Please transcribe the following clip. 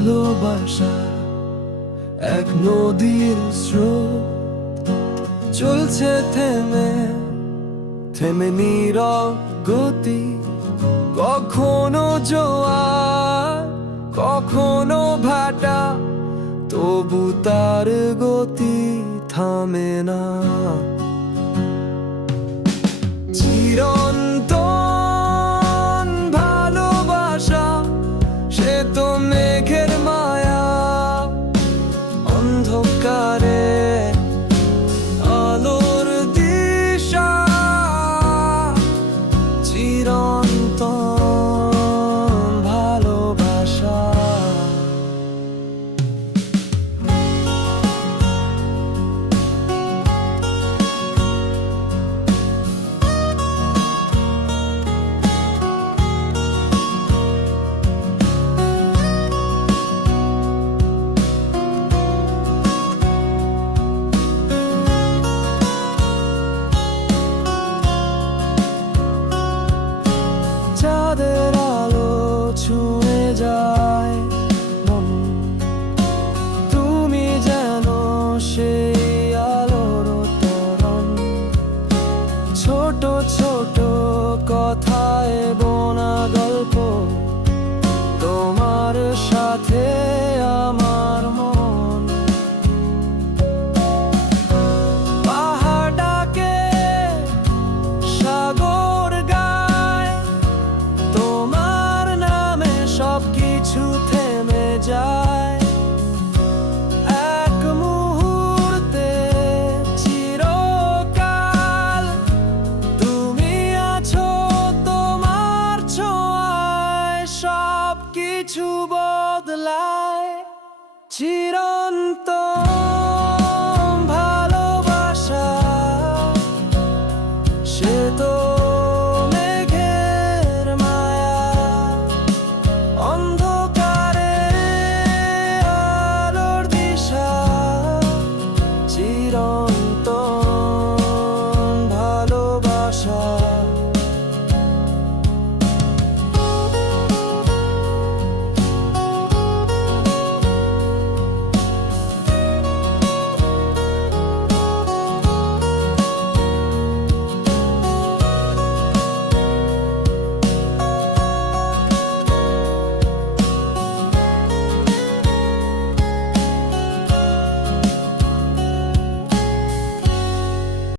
ভালোবাসা এক নদীর স্রোত। চলছে থেমে থেমে নীরব গতি। কখনো জোয়ার, কখনো ভাটা, তবু তার গতি থামে না। Cheers.